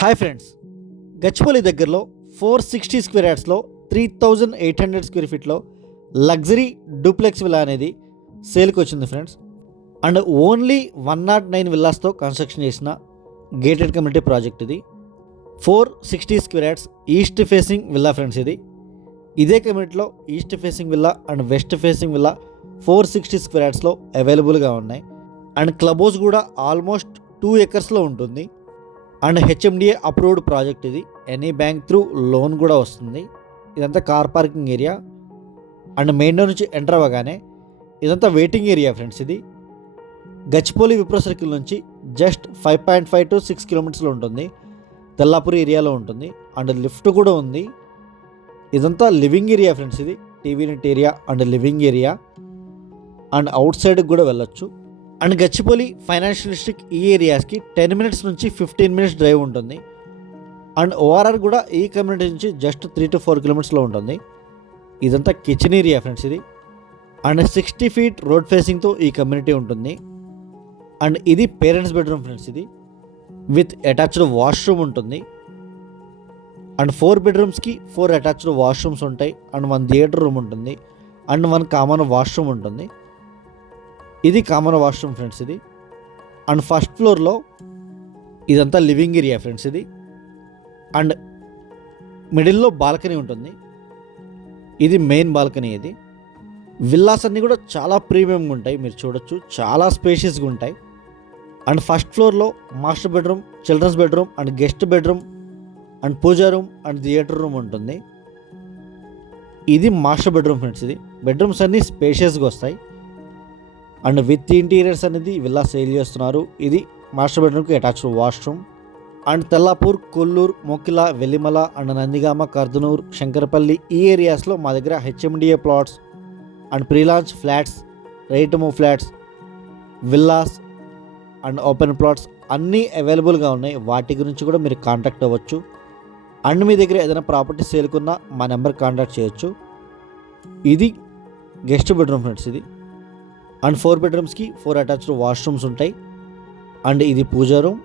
Hi friends, Gachibowli దగ్గరలో 460 square యార్డ్స్లో 3800 square ఫీట్లో లగ్జరీ డూప్లెక్స్ విల్లా అనేది సేల్కి వచ్చింది ఫ్రెండ్స్. అండ్ ఓన్లీ 109 విల్లాస్తో కన్స్ట్రక్షన్ చేసిన గేటెడ్ కమ్యూనిటీ ప్రాజెక్ట్ ఇది. 460 square yards east facing villa friends. ఇదే కమ్యూనిటీలో east facing villa and west facing villa 460 square యార్డ్స్లో అవైలబుల్గా ఉన్నాయి. అండ్ క్లబ్ హౌస్ కూడా ఆల్మోస్ట్ 2 ఎకర్స్లో ఉంటుంది. అండ్ హెచ్ఎండిఏ అప్రూవ్డ్ ప్రాజెక్ట్ ఇది. ఎనీ బ్యాంక్ త్రూ లోన్ కూడా వస్తుంది. ఇదంతా car parking area. And main door నుంచి ఎంటర్ అవ్వగానే ఇదంతా వెయిటింగ్ ఏరియా ఫ్రెండ్స్. ఇది గచ్చిబౌలి విప్రో సర్కిల్ నుంచి జస్ట్ 5.5 to 6 కిలోమీటర్స్లో ఉంటుంది. తెల్లాపూర్ ఏరియాలో ఉంటుంది. అండ్ లిఫ్ట్ కూడా ఉంది. ఇదంతా లివింగ్ ఏరియా ఫ్రెండ్స్. ఇది TV net area and living area. And out సైడ్కి కూడా వెళ్ళొచ్చు. అండ్ గచ్చిబౌలి ఫైనాన్షియల్ డిస్ట్రిక్ట్ ఈ ఏరియాస్కి 10 minutes నుంచి 15 minutes డ్రైవ్ ఉంటుంది. అండ్ ఓఆర్ఆర్ కూడా ఈ కమ్యూనిటీ నుంచి జస్ట్ 3 to 4 కిలోమీటర్స్లో ఉంటుంది. ఇదంతా కిచెన్ ఏరియా ఫ్రెండ్స్. ఇది అండ్ 60 feet రోడ్ ఫేసింగ్తో ఈ కమ్యూనిటీ ఉంటుంది. అండ్ ఇది పేరెంట్స్ బెడ్రూమ్ ఫ్రెండ్స్. ఇది విత్ అటాచ్డ్ వాష్రూమ్ ఉంటుంది. అండ్ 4 bedrooms-కి 4 అటాచ్డ్ వాష్రూమ్స్ ఉంటాయి. అండ్ 1 థియేటర్ రూమ్ ఉంటుంది. అండ్ 1 కామన్ వాష్రూమ్ ఉంటుంది. ఇది కామన్ వాష్రూమ్ ఫ్రెండ్స్. ఇది అండ్ ఫస్ట్ ఫ్లోర్లో ఇదంతా లివింగ్ ఏరియా ఫ్రెండ్స్. ఇది అండ్ మిడిల్లో బాల్కనీ ఉంటుంది. ఇది మెయిన్ బాల్కనీ. ఇది విల్లాస్ అన్నీ కూడా చాలా ప్రీమియంగా ఉంటాయి. మీరు చూడొచ్చు, చాలా స్పేషియస్గా ఉంటాయి. అండ్ ఫస్ట్ ఫ్లోర్లో master bedroom, children's bedroom and guest bedroom and puja room and theatre room ఉంటుంది. ఇది మాస్టర్ బెడ్రూమ్ ఫ్రెండ్స్. ఇది బెడ్రూమ్స్ అన్నీ స్పేషియస్గా వస్తాయి. అండ్ విత్ ఇంటీరియర్స్ అనేది విల్లా సేల్ చేస్తున్నారు. ఇది మాస్టర్ బెడ్రూమ్కి attached washroom. And Tellapur, Kollur, Mokila, Velimala and Nandigama, Kardanur, Shankarpally ఈ ఏరియాస్లో మా దగ్గర HMDA plots and prelaunch flats, ready to move flats, villas and open plots అన్నీ అవైలబుల్గా ఉన్నాయి. వాటి గురించి కూడా మీరు కాంటాక్ట్ అవ్వచ్చు. అండ్ మీ దగ్గర ఏదైనా ప్రాపర్టీ సేల్కున్నా మా నెంబర్ కాంటాక్ట్ చేయొచ్చు. ఇది గెస్ట్ బెడ్రూమ్ ఫ్రెండ్స్. ఇది అండ్ 4 bedrooms-కి 4 అటాచ్డ్ వాష్రూమ్స్ ఉంటాయి. అండ్ ఇది పూజా రూమ్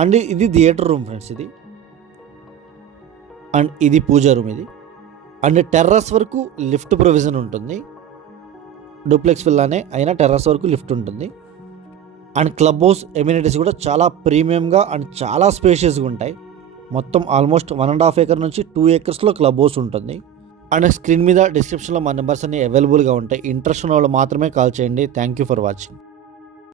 అండ్ ఇది థియేటర్ రూమ్ ఫ్రెండ్స్. ఇది అండ్ ఇది పూజా రూమ్. ఇది అండ్ టెర్రస్ వరకు లిఫ్ట్ ప్రొవిజన్ ఉంటుంది. డూప్లెక్స్ విల్లానే అయినా టెర్రస్ వరకు లిఫ్ట్ ఉంటుంది. అండ్ క్లబ్ హౌస్ ఎమ్యూనిటీస్ కూడా చాలా ప్రీమియంగా అండ్ చాలా స్పేషియస్గా ఉంటాయి. మొత్తం ఆల్మోస్ట్ 1.5 acre నుంచి 2 acresలో క్లబ్ హౌస్ ఉంటుంది. అండ్ స్క్రీన్ మీద డిస్క్రిప్షన్లో మా నెంబర్స్ అన్ని అవైలబుల్గా ఉంటాయి. ఇంట్రెస్ట్ ఉన్న వాళ్ళు మాత్రమే కాల్ చేయండి. Thank you for watching.